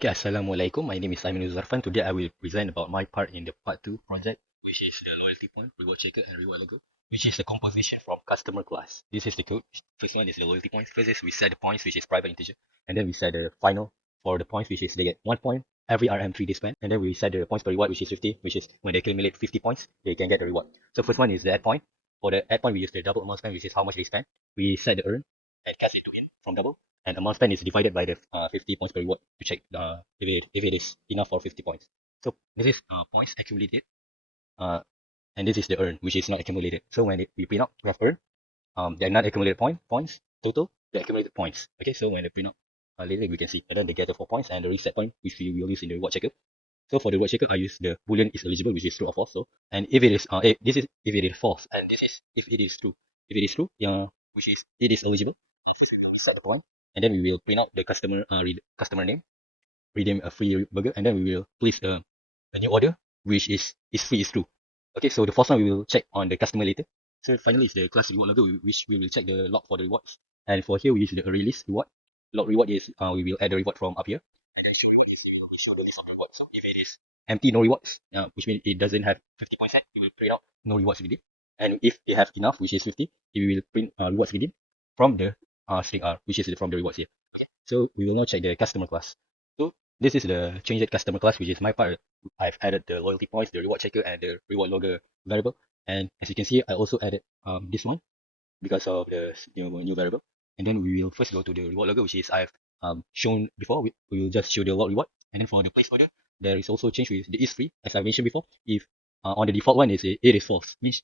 Okay, Assalamualaikum. My name is Aiman Nurzharfan. Today I will present about my part in the part 2 project, which is the loyalty point, reward checker, and reward logo, which is the composition from customer class. This is the code. First one is the loyalty points. First is we set the points, which is private integer, and then we set the final for the points, which is they get 1 point every RM3 they spend, and then we set the points per reward, which is 50, which is when they accumulate 50 points, they can get the reward. So first one is the add point. For the add point, we use the double amount spent, which is how much they spend. We set the earn and cast it to in from double. And amount spent is divided by the 50 points per reward to check if it is enough for 50 points. So this is points accumulated, uh, and this is the earn, which is not accumulated. So when we print out, we have earn, the not accumulated points total, the accumulated points. Okay, so when they print out later, we can see, and then they get the 4 points and the reset point, which we will use in the reward checker. So for the reward checker, I use the boolean is eligible, which is true or false. So and if it is this is if it is false, and this is if it is true. If it is true, which is it is eligible, we set the point, and then we will print out the customer name, redeem a free burger, and then we will place a new order, which is free is true. Okay, so the first one we will check on the customer later. So finally is the class reward logo, which we will check the log for the rewards. And for here we use the array list reward. Log reward is we will add the reward from up here. We show the list of the rewards. So if it is empty, no rewards, which means it doesn't have 50 points set, we will print out no rewards redeemed. And if they have enough, which is 50, we will print rewards redeemed from the string R, which is from the rewards here. Okay, so we will now check the customer class. So this is the changed customer class, which is my part. I've added the loyalty points, the reward checker, and the reward logger variable. And as you can see, I also added this one because of the new variable. And then we will first go to the reward logger, which is I've shown before. We will just show the log reward. And then for the place order, there is also change with the is free, as I mentioned before. If on the default one is it is false, means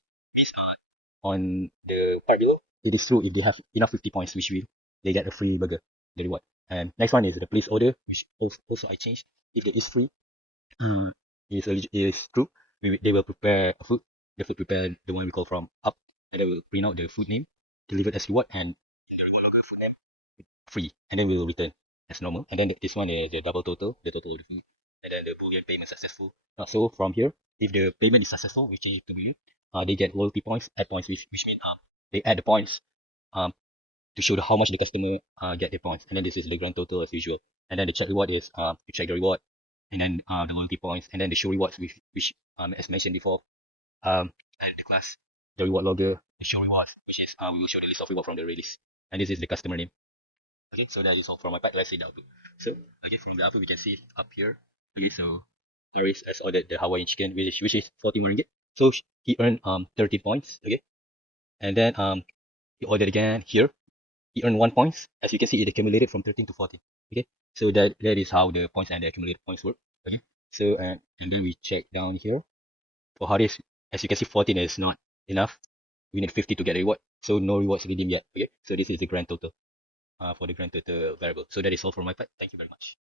on the part below, it is true if they have enough 50 points, which will they get a free burger, the reward. And next one is the place order, which also I changed. If it is free, is true, they will prepare a food. The food prepare the one we call from up, and they will print out the food name, delivered as reward, and in the reward logo food name free, and then we will return as normal. And then this one is the double total, the total of the food, and then the boolean payment successful. So from here, if the payment is successful, we change it to boolean. They get loyalty points, add points, which means they add the points um to show how much the customer get the points, and then this is the grand total as usual. And then the check reward is you check the reward, and then the loyalty points, and then the show rewards, which as mentioned before, and the class, the reward logger, the show rewards, which is we will show the list of reward from the release, and this is the customer name. Okay, so that is all from my part. Let's see the output. So okay, from the output we can see up here. Okay, so Paris has ordered the Hawaiian chicken, which is 41 ringgit. So he earned 30 points. Okay, and then he ordered again here. He earned 1 point. As you can see, it accumulated from 13 to 14. Okay, so that is how the points and the accumulated points work. Okay, so and then we check down here for Haris. As you can see, 14 is not enough. We need 50 to get a reward, so no rewards redeemed yet. Okay, so this is the grand total for the grand total variable. So that is all from my part. Thank you very much.